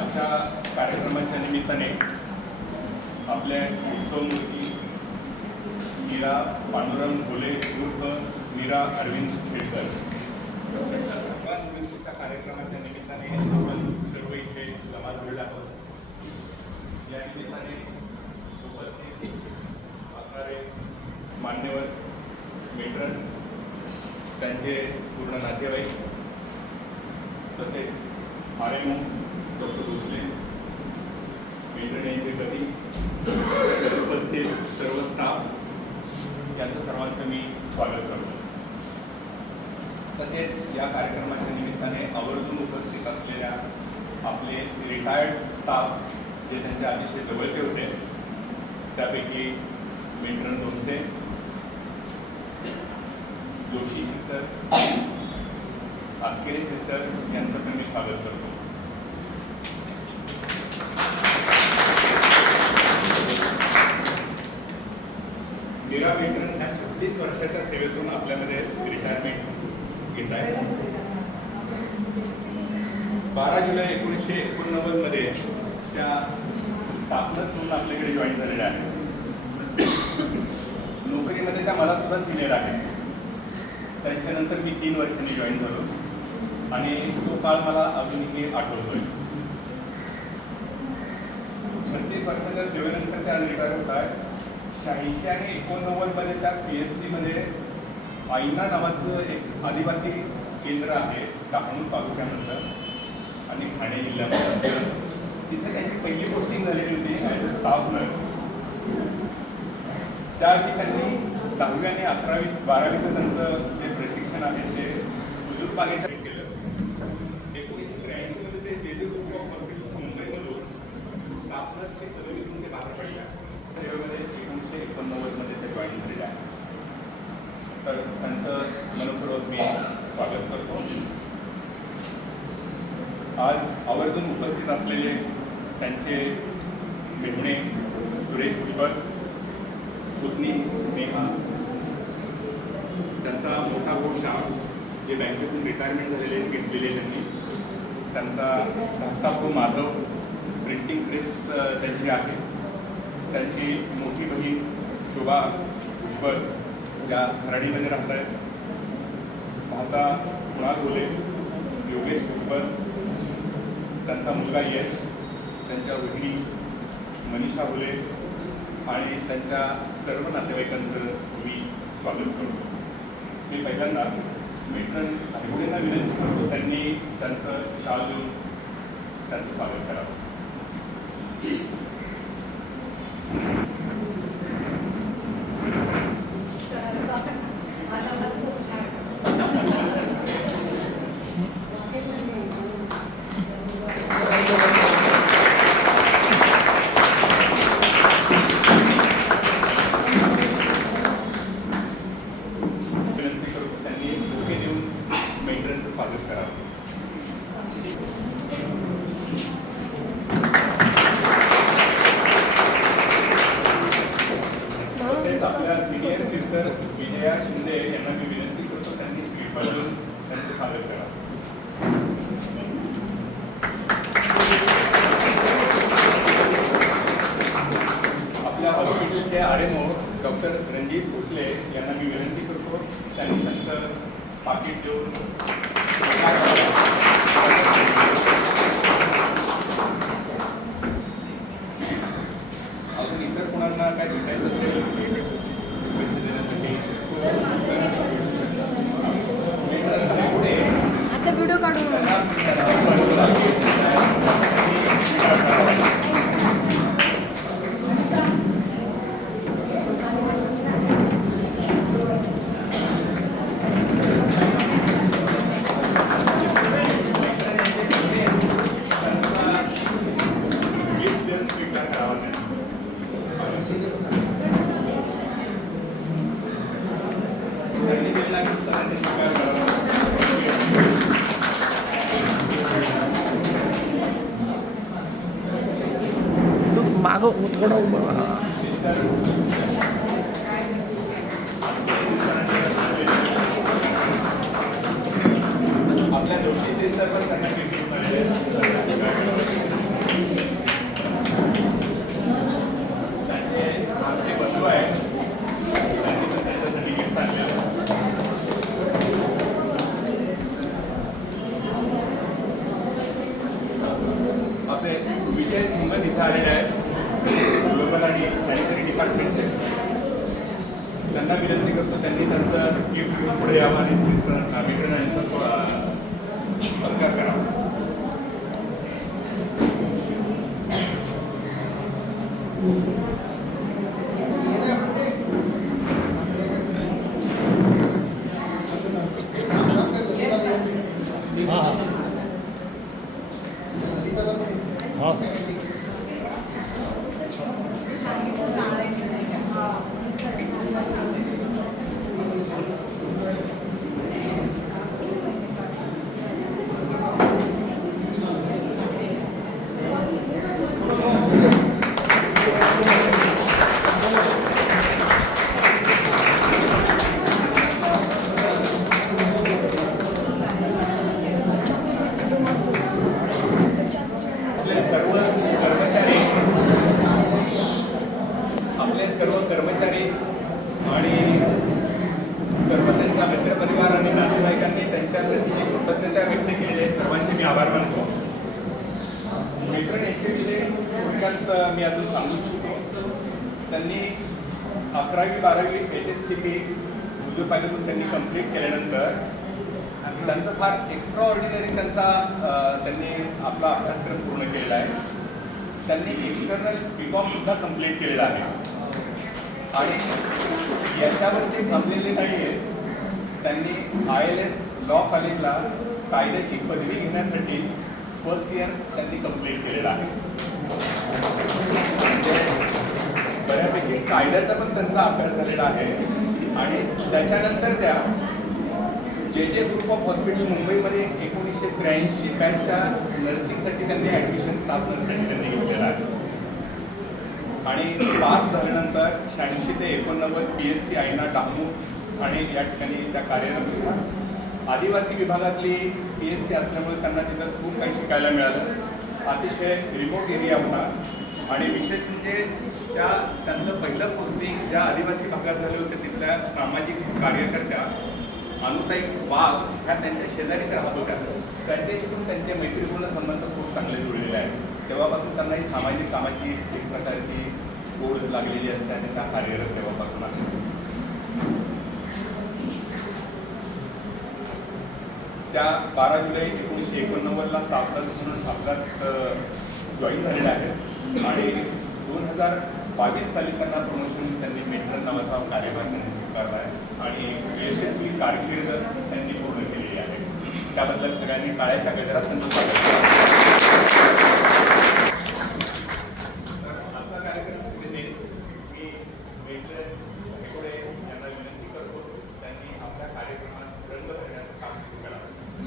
आजच्या कार्यक्रमाच्या निमित्ताने आपल्या उत्सवमूर्ती मीरा पांडुरंग घोले उर्फ मीरा अरविंद खेडकर निवृत्तीच्या कार्यक्रमाच्या निमित्ताने आपण सर्व इथे जमा झालेलो आहोत। या निमित्ताने उपस्थित असणारे मान्यवर मेट्रन, त्यांचे पूर्ण नातेवाईक, तसेच आरएमओ डॉक्टर भोसले, मेट्रन यांचे कधी उपस्थित सर्व स्टाफ, यांचं सर्वांचं मी स्वागत करतो। तसेच या कार्यक्रमाच्या निमित्ताने आवर्जून उपस्थित असलेल्या आपले रिटायर्ड स्टाफ जे त्यांच्या अतिशय जवळचे होते, त्यापैकी मेट्रन दोनसे, जोशी सिस्टर, आतकेरे सिस्टर यांचं पण मी स्वागत करतो। मीरा मेट्रन ह्या 36 वर्षाच्या सेवेतून आपल्यामध्ये रिटायरमेंट घेत आहे। 12 जुलै 1989 मध्ये त्या स्टाफनच म्हणून आपल्याकडे जॉईन झालेल्या आहेत। नोकरीमध्ये त्या मला सुद्धा सिनियर आहेत। त्याच्यानंतर मी 3 वर्षांनी जॉईन झालो आणि तो काळ मला अजूनही आठवतोय। 36 वर्षाच्या सेवेनंतर त्या रिटायर होत आहेत। 86 आणि 89 मध्ये त्या PSC मध्ये आईना नावाचं एक आदिवासी केंद्र आहे डहाणू तालुक्यानंतर आणि ठाणे जिल्ह्यामध्ये, तिथे त्यांची पहिली पोस्टिंग झालेली होती ॲज अ स्टाफ नर्स। त्या ठिकाणी 10वी आणि 11वी 12वीचं त्यांचं जे प्रशिक्षण आहे ते हुजूर बागेच्या केलं। 1983 मध्ये ते जेजे ग्रुप ऑफ हॉस्पिटल्स मुंबईमधून स्टाफ नर्सची पदवीतून ते बाहेर पडल्या। सेवेमध्ये 1989 मध्ये ते जॉईन झालेले आहे। तर त्यांचं मनपूर्वक मी स्वागत करतो। आज आवर्जून उपस्थित असलेले त्यांचे मेहुणे सुरेश भुजबळ, पुतणी स्नेहा, त्यांचा मोठा भाऊ श्याम जे बँकेतून रिटायरमेंट झालेले घेतलेले त्यांनी, त्यांचा धाकटा भाऊ माधव, प्रिंटिंग प्रेस त्यांची आहे, त्यांची मोठी बहीण शोभा भुजबळ ज्या खराडीमध्ये राहत आहेत, भाचा कुणाल घोले, योगेश भुजबळ, त्यांचा मुलगा यश, त्यांच्या वहिनी मनीषा घोले आणि त्यांच्या सर्व नातेवाईकांचं मी स्वागत करतो। मी पहिल्यांदा मेट्रन आईवडींना विनंती करतो त्यांनी त्यांचं शाल देऊन त्यांचं स्वागत करावं। आपल्या सिनियर सिस्टर विजया शिंदे यांना मी विनंती करतो त्यांनी स्लीपर देऊन त्यांचं स्वागत करा। आपल्या हॉस्पिटलचे आरएमओ डॉक्टर रणजित भोसले यांना मी विनंती करतो त्यांनी त्यांचं पाकिट देऊन अजून इतर कोणाला काय भेटायचं असेल आता व्हिडिओ काढून मागं थोडं उभं राहा। आपल्या जोशी सिस्टर पण त्यांना मित्रांचा सत्कार करावा. हाँ सर. आपले सर्व कर्मचारी आणि सर्व त्यांचा मित्रपरिवार आणि नातेवाईकांनी त्यांच्या प्रती कृतज्ञता व्यक्त केलेली आहे. सर्वांचे मी आभार मानतो. मेट्रन यांच्याविषयी थोडक्यात मी अजून सांगू इच्छितो. त्यांनी 11वी 12वी HSCP उद्योगपालिकेतून त्यांनी कंप्लीट केल्यानंतर त्यांचं फार एक्स्ट्रा ऑर्डिनरी त्यांनी आपला अभ्यासक्रम पूर्ण केलेला आहे. त्यांनी एक्सटर्नल BCom सुद्धा कंप्लीट केलेला आहे आणि याच्यावरती थांबलेले नाही आहे. त्यांनी ILS लॉ कॉलेजला कायद्याची पदवी घेण्यासाठी फर्स्ट इयर त्यांनी कंप्लीट केलेलं आहे. बऱ्यापैकी कायद्याचा पण त्यांचा अभ्यास झालेला आहे आणि त्याच्यानंतर त्या JJ ग्रुप ऑफ हॉस्पिटल मुंबईमध्ये 1983 बॅचच्या नर्सिंगसाठी त्यांनी ॲडमिशन स्टाफ नर्ससाठी त्यांनी घेतलेलं आहे आणि पास झाल्यानंतर 86 ते 89 PSC आयना डहाणू आणि या ठिकाणी त्या कार्यरत होत्या. आदिवासी विभागातली PSC असल्यामुळे त्यांना तिथं खूप काही शिकायला मिळालं. अतिशय रिमोट एरिया होता आणि विशेष म्हणजे त्यांचं पहिलं पोस्टिंग ज्या आदिवासी भागात झाले होते तिथल्या सामाजिक कार्यकर्त्या अनुताई वाघ ह्या त्यांच्या शेजारीच राहत होत्या. त्यांच्याशी पण त्यांचे मैत्रीपूर्ण संबंध खूप चांगले जुळलेले आहेत. तेव्हापासून त्यांना ही सामाजिक कामाची एक प्रकारची ओढ लागलेली असते आणि त्या कार्यरत तेव्हापासून आहे. त्या 12 जुलै 1989ला स्टाफ नर्स म्हणून आपल्यात जॉईन झालेल्या आहेत आणि 2022 साली त्यांना प्रमोशन त्यांनी मेट्रन नावाचा कार्यभार त्यांनी स्वीकारला आहे आणि यशस्वी कारकीर्द त्यांनी पूर्ण केलेली आहे. त्याबद्दल सगळ्यांनी टाळ्याच्या गजरात त्यांचं स्वागत.